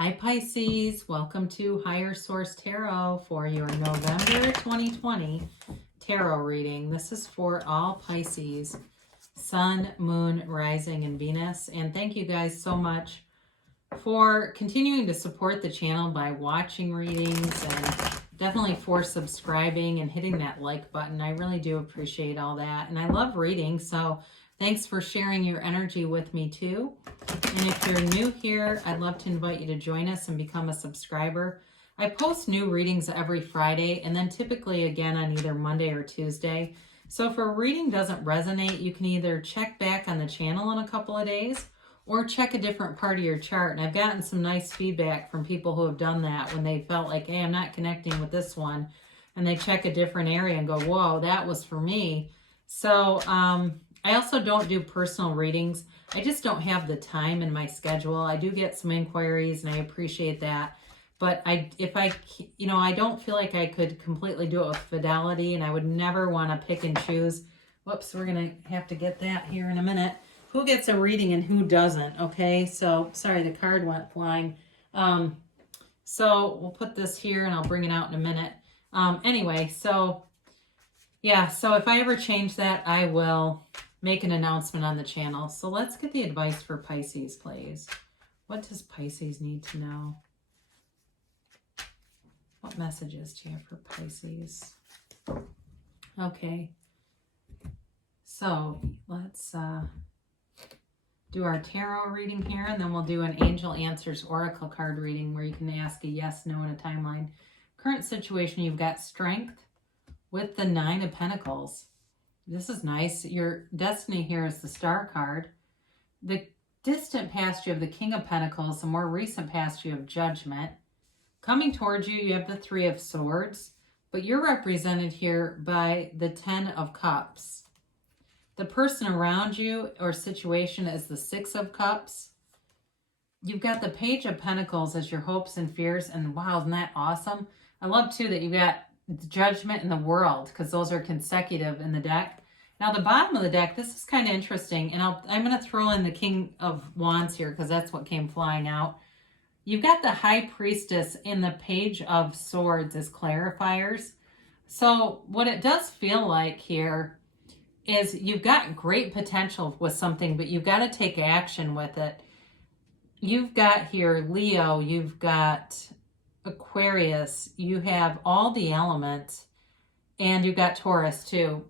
Hi Pisces, welcome to Higher Source Tarot for your November 2020 tarot reading. This is for all Pisces, Sun, Moon, Rising, and Venus. And thank you guys so much for continuing to support the channel by watching readings and definitely for subscribing and hitting that like button. I really do appreciate all that. And I love reading, so thanks for sharing your energy with me too. And if you're new here, I'd love to invite you to join us and become a subscriber. I post new readings every Friday and then typically again on either Monday or Tuesday. So if a reading doesn't resonate, you can either check back on the channel in a couple of days or check a different part of your chart. And I've gotten some nice feedback from people who have done that when they felt like, hey, I'm not connecting with this one. And they check a different area and go, whoa, that was for me. So I also don't do personal readings. I just don't have the time in my schedule. I do get some inquiries and I appreciate that. But I don't feel like I could completely do it with fidelity, and I would never want to pick and choose. Whoops, we're going to have to get that here in a minute. Who gets a reading and who doesn't, okay? So, sorry, the card went flying. So we'll put this here and I'll bring it out in a minute. Anyway, so yeah, so if I ever change that, I will make an announcement on the channel. So let's get the advice for Pisces, please. What does Pisces need to know? What messages do you have for Pisces? Okay. So let's do our tarot reading here, and then we'll do an Angel Answers Oracle card reading where you can ask a yes, no, and a timeline. Current situation, you've got Strength with the Nine of Pentacles. This is nice. Your destiny here is the Star card. The distant past, you have the King of Pentacles. The more recent past, you have Judgment. Coming towards you, you have the Three of Swords, but you're represented here by the Ten of Cups. The person around you or situation is the Six of Cups. You've got the Page of Pentacles as your hopes and fears, and wow, isn't that awesome? I love too that you've got the Judgment and the World, because those are consecutive in the deck. Now the bottom of the deck, this is kind of interesting, and I'm going to throw in the King of Wands here because that's what came flying out. You've got the High Priestess and the Page of Swords as clarifiers. So what it does feel like here is you've got great potential with something, but you've got to take action with it. You've got here Leo, you've got Aquarius, you have all the elements, and you've got Taurus too.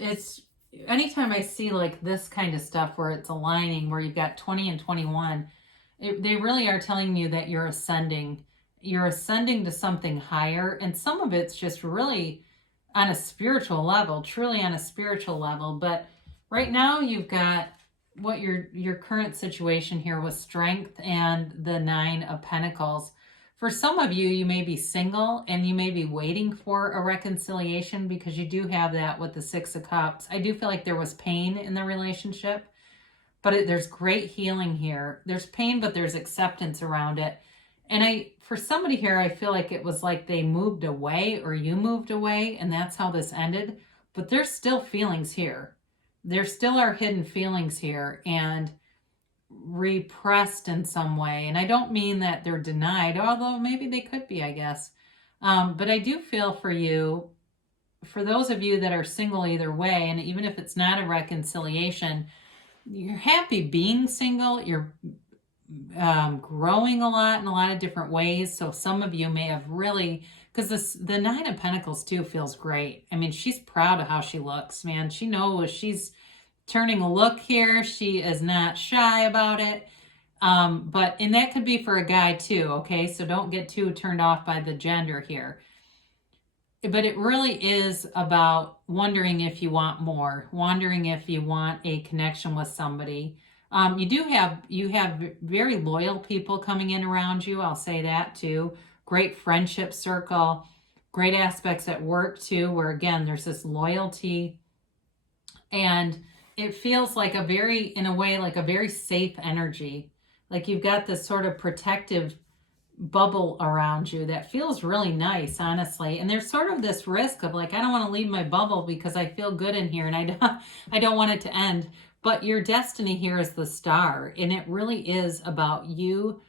It's anytime I see like this kind of stuff where it's aligning, where you've got 20 and 21, they really are telling you that you're ascending. You're ascending to something higher, and some of it's just really on a spiritual level, truly on a spiritual level. But right now you've got what your current situation here with Strength and the Nine of Pentacles. For some of you, you may be single and you may be waiting for a reconciliation because you do have that with the Six of Cups. I do feel like there was pain in the relationship, but there's great healing here. There's pain, but there's acceptance around it. And for somebody here, I feel like it was like they moved away or you moved away, and that's how this ended. But there's still feelings here. There still are hidden feelings here and repressed in some way. And I don't mean that they're denied, although maybe they could be, I guess. But I do feel for you, for those of you that are single either way, and even if it's not a reconciliation, you're happy being single. You're growing a lot in a lot of different ways. So some of you may have really, because the Nine of Pentacles too feels great. I mean, she's proud of how she looks, man. She knows she's turning a look here. She is not shy about it. And that could be for a guy too, okay? So don't get too turned off by the gender here. But it really is about wondering if you want more, wondering if you want a connection with somebody. You have very loyal people coming in around you. I'll say that too. Great friendship circle, great aspects at work too, where again, there's this loyalty, and it feels like in a way, like a very safe energy. Like you've got this sort of protective bubble around you that feels really nice, honestly. And there's sort of this risk of like, I don't want to leave my bubble because I feel good in here and I don't want it to end. But your destiny here is the Star, and it really is about you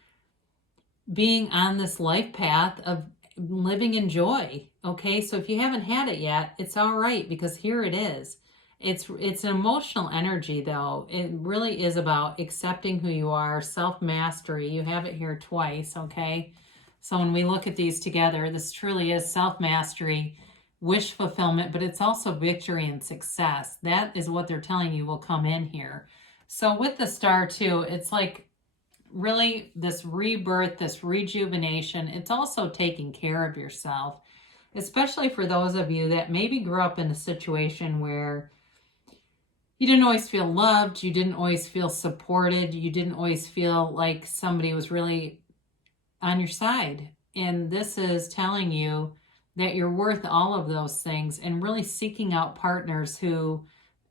being on this life path of living in joy. Okay, so if you haven't had it yet, it's all right, because here it is. It's an emotional energy, though. It really is about accepting who you are, self-mastery. You have it here twice, okay? So when we look at these together, this truly is self-mastery, wish fulfillment, but it's also victory and success. That is what they're telling you will come in here. So with the Star too, it's like really this rebirth, this rejuvenation. It's also taking care of yourself, especially for those of you that maybe grew up in a situation where you didn't always feel loved, you didn't always feel supported, you didn't always feel like somebody was really on your side. And this is telling you that you're worth all of those things, and really seeking out partners who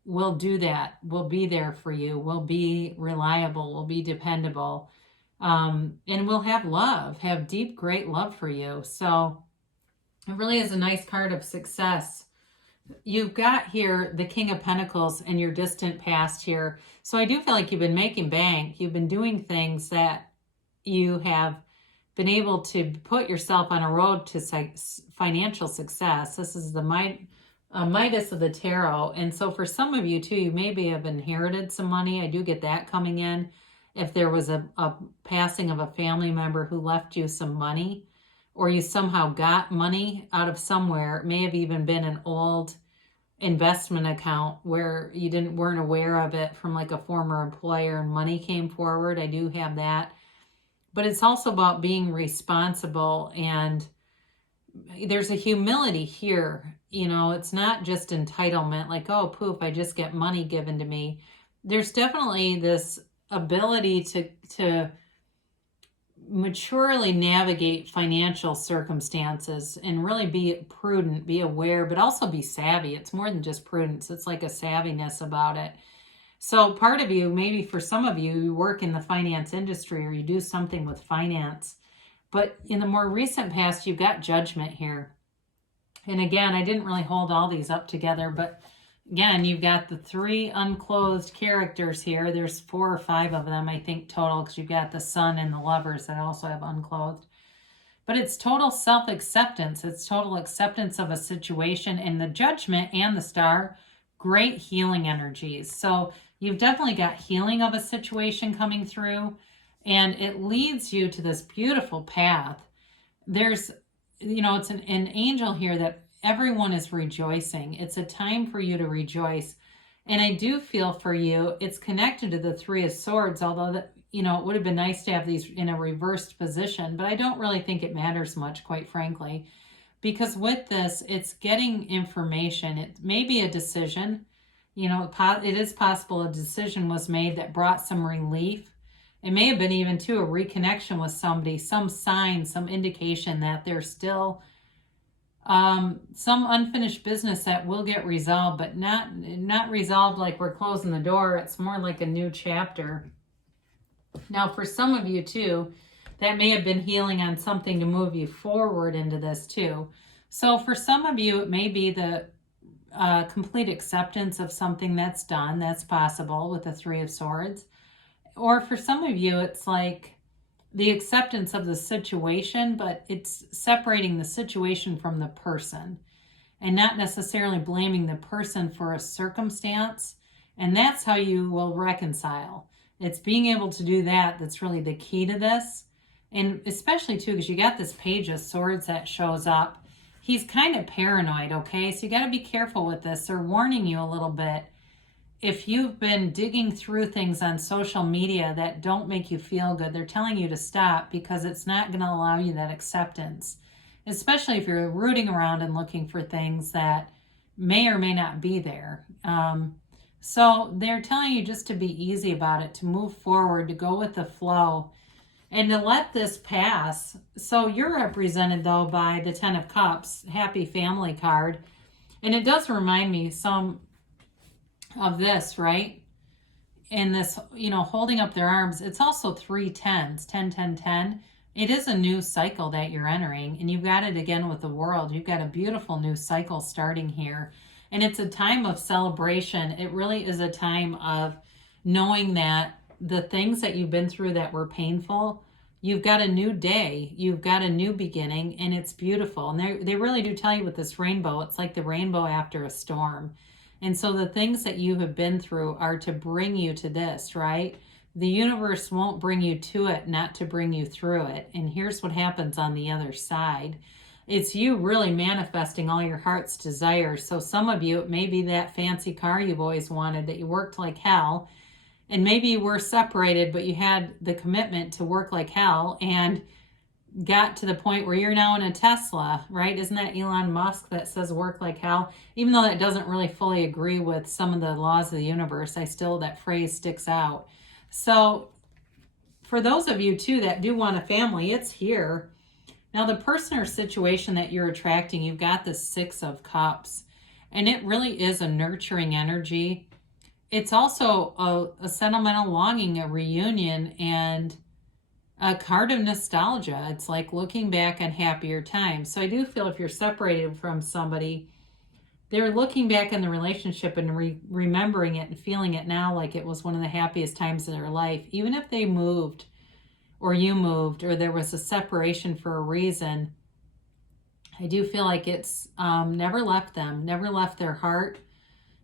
will do that, will be there for you, will be reliable, will be dependable, and will have love, have deep, great love for you. So it really is a nice card of success. You've got here the King of Pentacles and your distant past here. So I do feel like you've been making bank. You've been doing things that you have been able to put yourself on a road to financial success. This is the Midas of the Tarot. And so for some of you too, you maybe have inherited some money. I do get that coming in. If there was a passing of a family member who left you some money, or you somehow got money out of somewhere, it may have even been an old investment account where you weren't aware of it from like a former employer, and money came forward. I do have that. But it's also about being responsible, and there's a humility here. You know, it's not just entitlement, like, oh, poof, I just get money given to me. There's definitely this ability to maturely navigate financial circumstances and really be prudent, be aware, but also be savvy. It's more than just prudence. It's like a savviness about it. So part of you, maybe for some of you, you work in the finance industry or you do something with finance. But in the more recent past, you've got Judgment here. And again, I didn't really hold all these up together, but again, you've got the 3 unclothed characters here. There's 4 or 5 of them, I think, total, because you've got the Sun and the Lovers that also have unclothed. But it's total self-acceptance. It's total acceptance of a situation. And the Judgment and the Star, great healing energies. So you've definitely got healing of a situation coming through, and it leads you to this beautiful path. There's, you know, it's an angel here that everyone is rejoicing. It's a time for you to rejoice. And I do feel for you, it's connected to the 3 of Swords, although that, you know, it would have been nice to have these in a reversed position, but I don't really think it matters much, quite frankly, because with this, it's getting information. It may be a decision. You know, it is possible a decision was made that brought some relief. It may have been even too a reconnection with somebody, some sign, some indication that there's still some unfinished business that will get resolved, but not resolved like we're closing the door. It's more like a new chapter. Now, for some of you too, that may have been healing on something to move you forward into this too. So for some of you, it may be the complete acceptance of something that's done. That's possible with the 3 of Swords. Or for some of you, it's like the acceptance of the situation, but it's separating the situation from the person and not necessarily blaming the person for a circumstance. And that's how you will reconcile. It's being able to do that that's really the key to this. And especially too, because you got this Page of Swords that shows up. He's kind of paranoid, okay? So you got to be careful with this. They're warning you a little bit. If you've been digging through things on social media that don't make you feel good, they're telling you to stop, because it's not going to allow you that acceptance, especially if you're rooting around and looking for things that may or may not be there. So they're telling you just to be easy about it, to move forward, to go with the flow, and to let this pass. So you're represented, though, by the 10 of Cups, happy family card. And it does remind me some of this, right? And this, you know, holding up their arms. It's also 3 10s, 10, 10, 10. It is a new cycle that you're entering, and you've got it again with the World. You've got a beautiful new cycle starting here. And it's a time of celebration. It really is a time of knowing that the things that you've been through that were painful, you've got a new day, you've got a new beginning, and it's beautiful. And they really do tell you with this rainbow, it's like the rainbow after a storm. And so the things that you have been through are to bring you to this, right? The universe won't bring you to it, not to bring you through it. And here's what happens on the other side. It's you really manifesting all your heart's desires. So some of you, it may be that fancy car you've always wanted that you worked like hell. And maybe you were separated, but you had the commitment to work like hell and got to the point where you're now in a Tesla, right? Isn't that Elon Musk that says work like hell? Even though that doesn't really fully agree with some of the laws of the universe, that phrase sticks out. So for those of you too that do want a family, it's here. Now the person or situation that you're attracting, you've got the 6 of Cups, and it really is a nurturing energy. It's also a sentimental longing, a reunion, and a card of nostalgia. It's like looking back on happier times. So I do feel if you're separated from somebody, they're looking back in the relationship and remembering it and feeling it now like it was one of the happiest times of their life. Even if they moved or you moved or there was a separation for a reason, I do feel like it's never left them, never left their heart.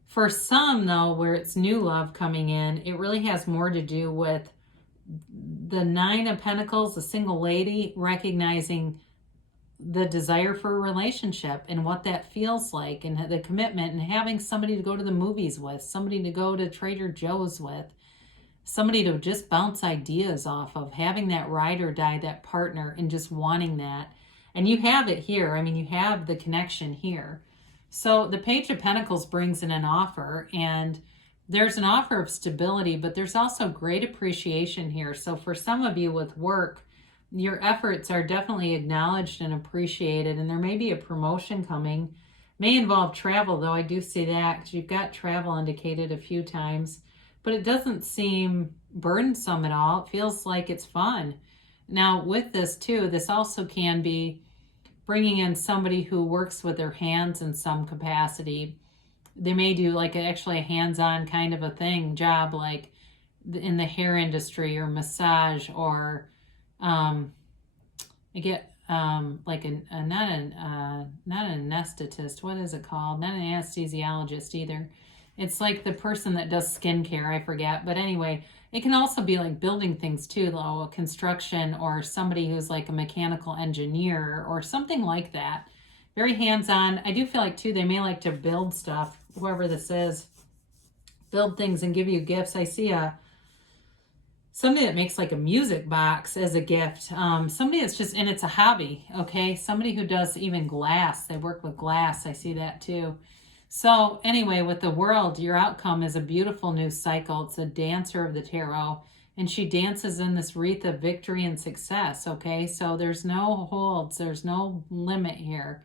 For some, though, where it's new love coming in, it really has more to do with the 9 of Pentacles, the single lady, recognizing the desire for a relationship and what that feels like and the commitment and having somebody to go to the movies with, somebody to go to Trader Joe's with, somebody to just bounce ideas off of, having that ride or die, that partner, and just wanting that. And you have it here. I mean, you have the connection here. So the Page of Pentacles brings in an offer, and there's an offer of stability, but there's also great appreciation here. So for some of you with work, your efforts are definitely acknowledged and appreciated, and there may be a promotion coming. May involve travel, though I do see that because you've got travel indicated a few times, but it doesn't seem burdensome at all. It feels like it's fun. Now with this too, this also can be bringing in somebody who works with their hands in some capacity. They may do like actually a hands-on kind of a job, like in the hair industry or massage, or I get like not an anesthetist. What is it called? Not an anesthesiologist either. It's like the person that does skincare. I forget. But anyway, it can also be like building things too, though, a construction, or somebody who's like a mechanical engineer or something like that. Very hands-on. I do feel like too, they may like to build stuff, whoever this is, build things and give you gifts. I see somebody that makes like a music box as a gift. Somebody that's just, and it's a hobby, okay? Somebody who does even glass. They work with glass. I see that too. So anyway, with the World, your outcome is a beautiful new cycle. It's a Dancer of the Tarot, and she dances in this wreath of victory and success, okay? So there's no holds. There's no limit here.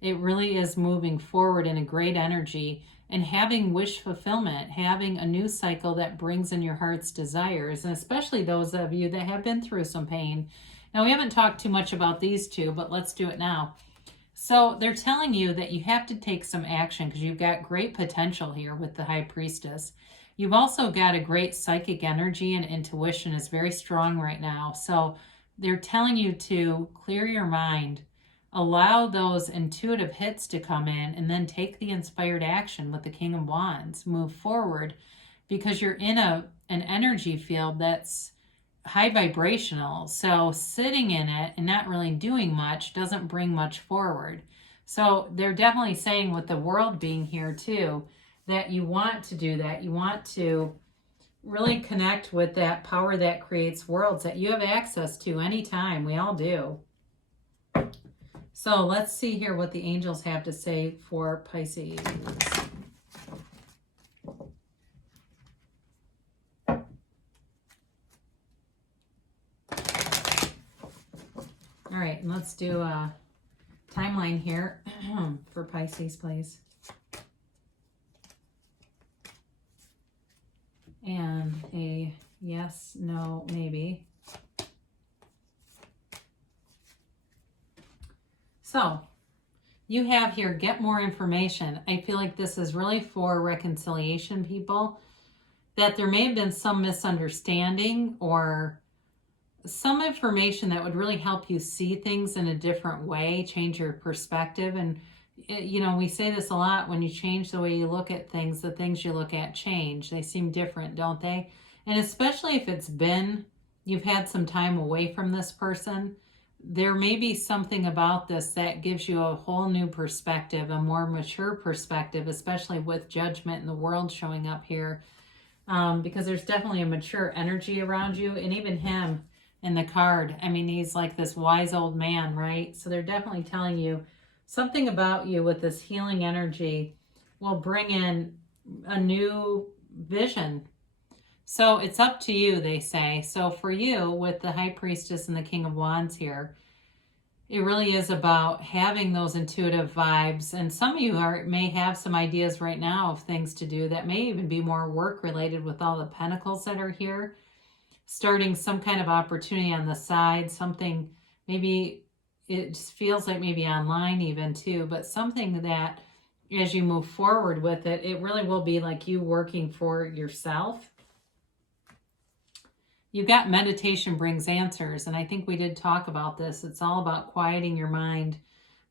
It really is moving forward in a great energy and having wish fulfillment, having a new cycle that brings in your heart's desires, and especially those of you that have been through some pain. Now, we haven't talked too much about these two, but let's do it now. So they're telling you that you have to take some action because you've got great potential here with the High Priestess. You've also got a great psychic energy, and intuition is very strong right now. So they're telling you to clear your mind, allow those intuitive hits to come in, and then take the inspired action with the King of Wands. Move forward because you're in an energy field that's high vibrational. So sitting in it and not really doing much doesn't bring much forward. So they're definitely saying with the World being here too, that you want to do that. You want to really connect with that power that creates worlds that you have access to anytime. We all do. So let's see here what the angels have to say for Pisces. All right, and let's do a timeline here for Pisces, please. And a yes, no, maybe. So you have here, get more information. I feel like this is really for reconciliation, people. that there may have been some misunderstanding or some information that would really help you see things in a different way, change your perspective. And, you know, we say this a lot, when you change the way you look at things, the things you look at change. They seem different, don't they? And especially if you've had some time away from this person, there may be something about this that gives you a whole new perspective, a more mature perspective, especially with judgment in the world showing up here. Because there's definitely a mature energy around you. And even him in the card, I mean, he's like this wise old man, right? So they're definitely telling you something about you with this healing energy will bring in a new vision. So it's up to you, they say. So for you, with the High Priestess and the King of Wands here, it really is about having those intuitive vibes. And some of you may have some ideas right now of things to do that may even be more work related with all the pentacles that are here. Starting some kind of opportunity on the side, something, maybe it just feels like maybe online even too, but something that as you move forward with it, it really will be like you working for yourself. You've got meditation brings answers, and I think we did talk about this. It's all about quieting your mind,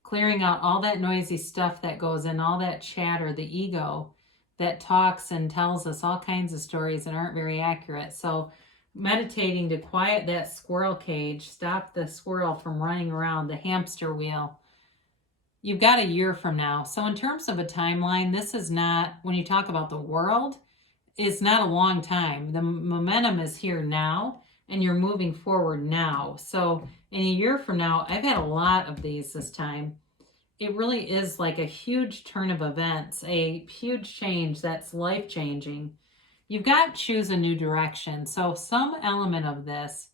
clearing out all that noisy stuff that goes in, all that chatter, the ego that talks and tells us all kinds of stories that aren't very accurate. So meditating to quiet that squirrel cage, stop the squirrel from running around, the hamster wheel. You've got a year from now. So in terms of a timeline, this is not, when you talk about the world, it's not a long time. The momentum is here now, and you're moving forward now. So in a year from now, I've had a lot of these this time. It really is like a huge turn of events, a huge change that's life-changing. You've got to choose a new direction. So some element of this,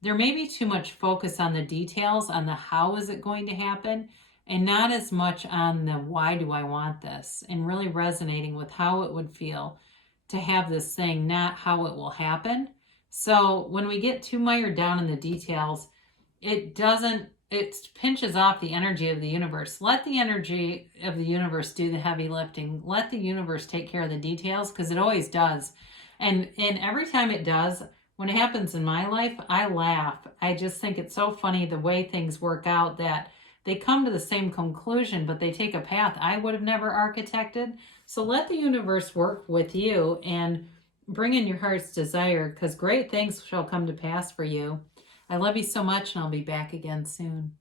there may be too much focus on the details, on the how is it going to happen, and not as much on the why do I want this, and really resonating with how it would feel to have this thing, not how it will happen. So when we get too mired down in the details, it pinches off the energy of the universe. Let the energy of the universe do the heavy lifting. Let the universe take care of the details, because it always does. And every time it does, when it happens in my life, I laugh. I just think it's so funny the way things work out, that they come to the same conclusion, but they take a path I would have never architected. So let the universe work with you and bring in your heart's desire, because great things shall come to pass for you. I love you so much, and I'll be back again soon.